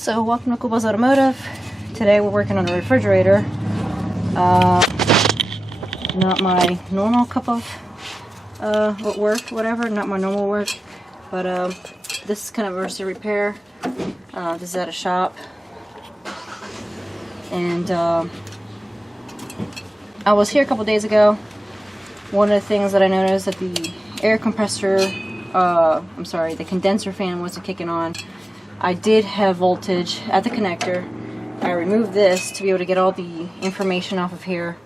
So welcome to Cuba's Automotive. Today we're working on a refrigerator. Not my normal cup of work, whatever, not my normal work, but this is kind of emergency repair. This is at a shop, and I was here a couple days ago. One of the things that I noticed that the air compressor, the condenser fan wasn't kicking on. I did have voltage at the connector. I removed this to be able to get all the information off of here,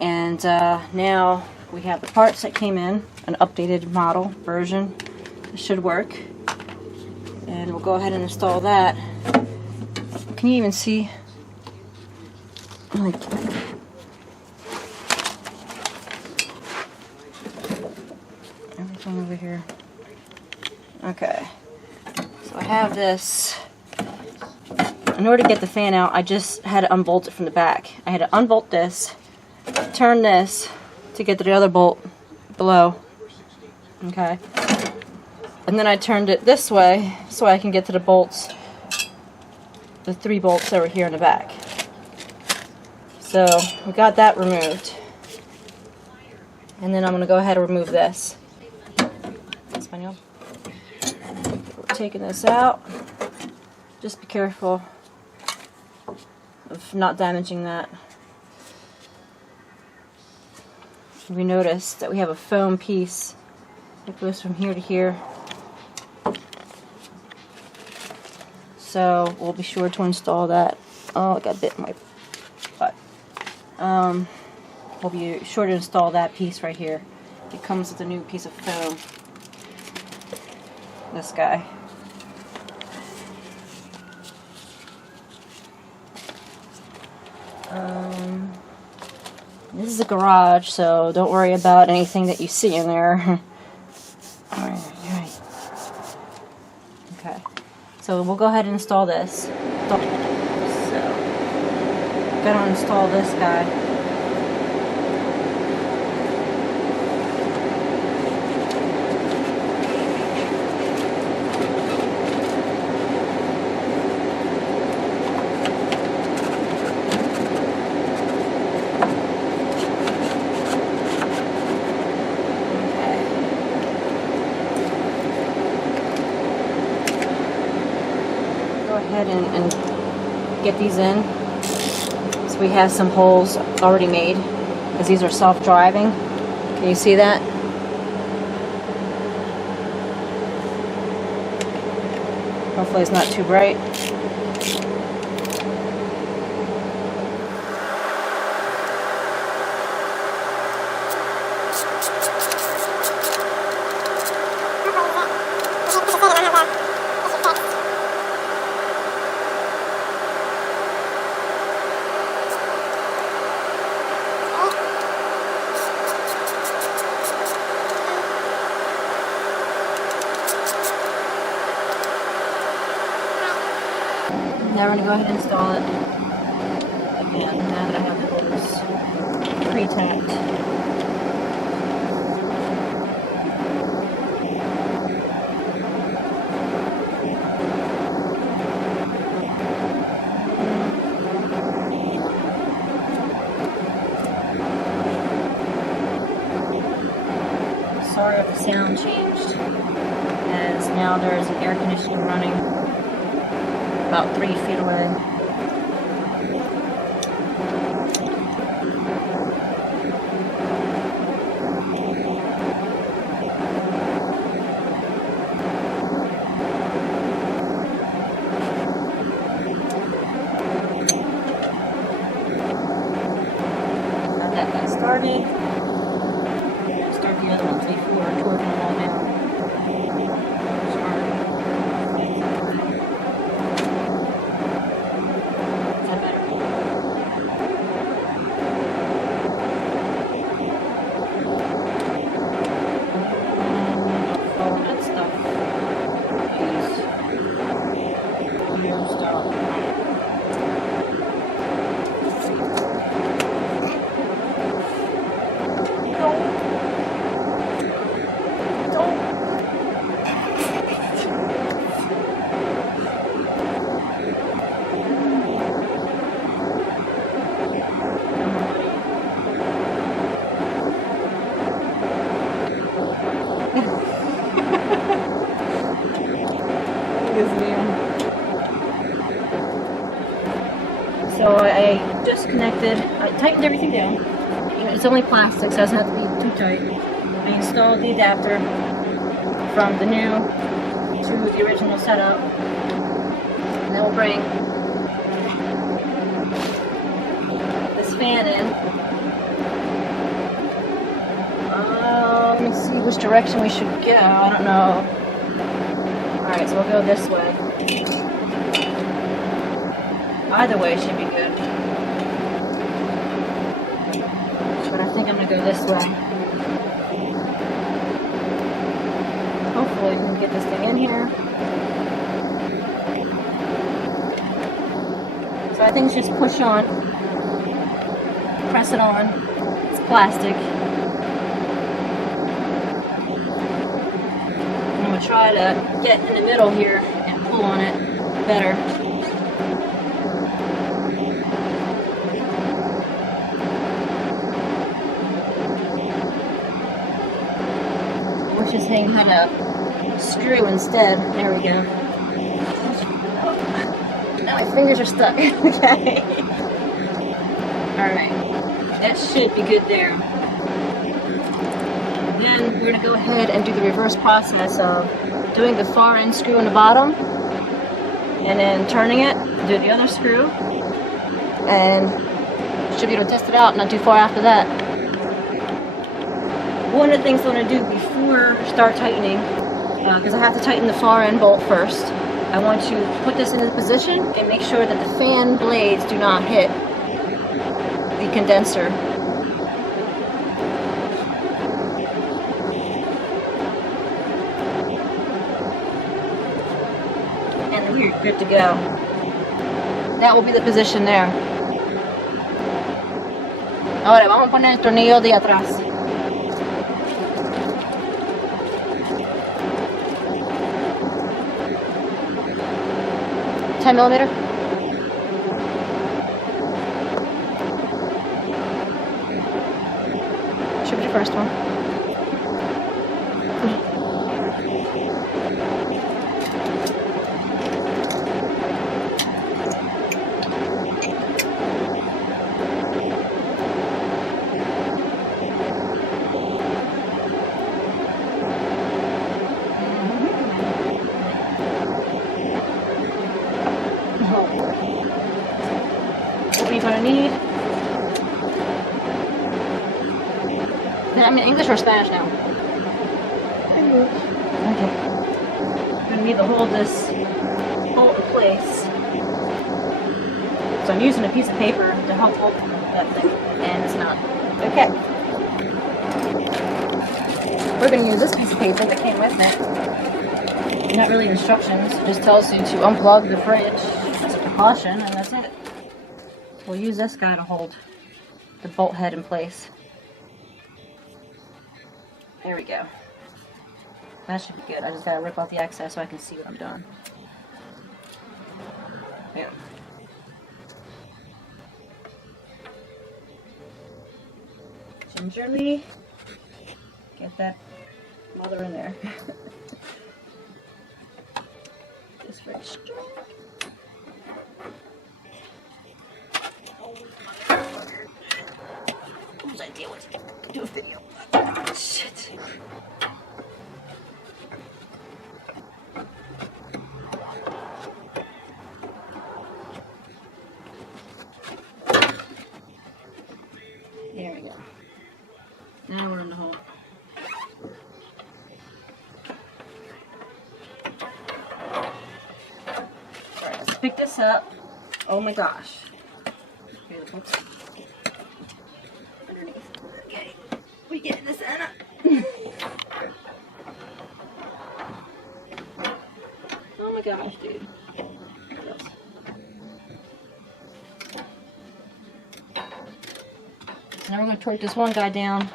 and now we have the parts that came in, an updated model version. It should work, and we'll go ahead and install that. Can you even see? Like, everything over here. Okay. I have this. In order to get the fan out, I just had to unbolt it from the back. I had to unbolt this, turn this to get to the other bolt below. Okay. And then I turned it this way so I can get to the bolts, the 3 bolts that were here in the back. So we got that removed. And then I'm going to go ahead and remove this. Espanol. Taking this out. Just be careful of not damaging that. We noticed that we have a foam piece that goes from here to here, so we'll be sure to install that. Oh, I got bit in my butt. We'll be sure to install that piece right here. It comes with a new piece of foam. This guy. This is a garage, so don't worry about anything that you see in there. Alright. Okay. So we'll go ahead and install this. So, gonna install this guy. Ahead and get these in. So we have some holes already made, because these are self-driving. Can you see that? Hopefully it's not too bright. Now we're going to go ahead and install it. Again, now that I have the hose pre-tacked. Sorry if the sound changed, as now there is an air conditioning running about 3 feet away. Got that guy started. Start the other ones before torquing them all down. Dios mío. So I disconnected, I tightened everything down. It's only plastic, so it doesn't have to be too tight. I installed the adapter from the new to the original setup. And then we'll bring this fan in. Let me see which direction we should go. I don't know. Alright, so we'll go this way. Either way should be good. But I think I'm going to go this way. Hopefully we can get this thing in here. So I think it's just push on. Press it on. It's plastic. I'm going to try to get in the middle here and pull on it better. This thing had a screw instead. There we go. Now my fingers are stuck. Okay. Alright. That should be good there. Then we're going to go ahead and do the reverse process of doing the far end screw in the bottom and then turning it, do the other screw, and should be able to test it out not too far after that. One of the things I want to do before I start tightening, because I have to tighten the far end bolt first, I want to put this into position and make sure that the fan blades do not hit the condenser. And we're good to go. That will be the position there. Ahora vamos a poner el tornillo de atrás. 10mm. Should be the first one. What are you going to need? I'm in English or Spanish now? English. Okay. I'm going to need to hold this bolt in place. So I'm using a piece of paper to help hold that thing, and it's not. Okay. We're going to use this piece of paper that came with it. Not really instructions, it just tells you to unplug the fridge as a precaution, and that's it. We'll use this guy to hold the bolt head in place. There we go. That should be good. I just gotta rip off the excess so I can see what I'm doing. Yeah. Gingerly get that mother in there. Just very strong. Whose idea was it? Do a video. Shit. There we go. Now we're in the hole. Alright, let's pick this up. Oh my gosh. Oops. Underneath. Okay. We get this Anna. Oh my gosh, dude. So now we're going to torque this one guy down.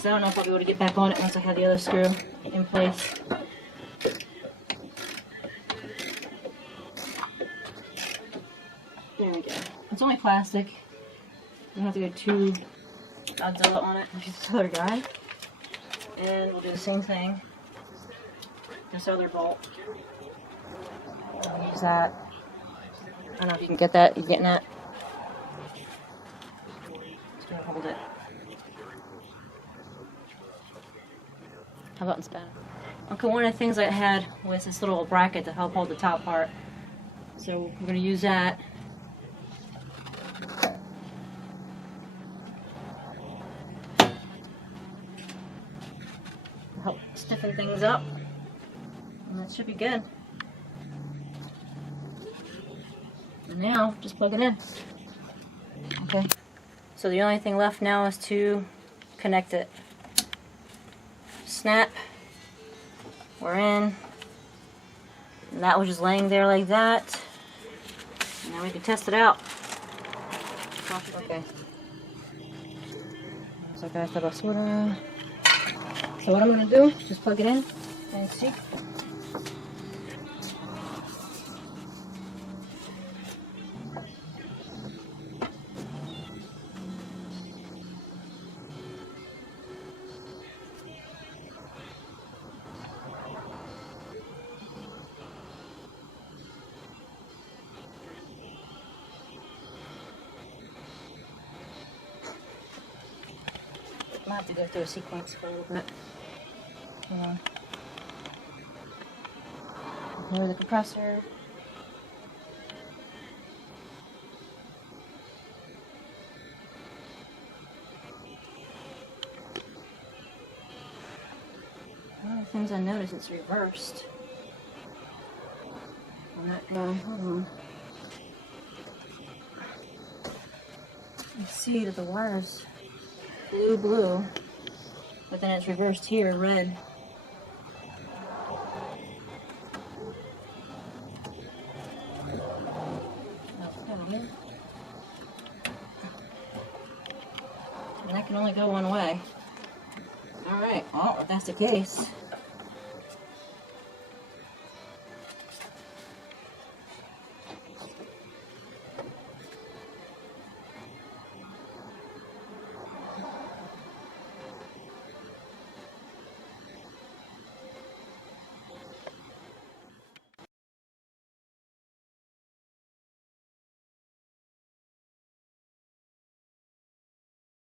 So I don't know if I'll be able to get back on it once I have the other screw in place. There we go. It's only plastic. don't have to go too Godzilla on it. There's this other guy. And we'll do the same thing. This other bolt. We'll use that. I don't know if you can get that. You getting that? Just gonna hold it. How about in Spanish? Okay, one of the things I had was this little bracket to help hold the top part. So we're gonna use that. Help stiffen things up, and that should be good. And now, just plug it in. Okay. So the only thing left now is to connect it. Snap. We're in. And that was just laying there like that. Now we can test it out. Okay. So acá está basura. So what I'm going to do is just plug it in and see. I have to go through a sequence for a little bit. Lower the compressor. One of the things I noticed, it's reversed on that guy. Hold on. You see that the wire's blue, but then it's reversed here, red. And that can only go one way. Alright, well, if that's the case,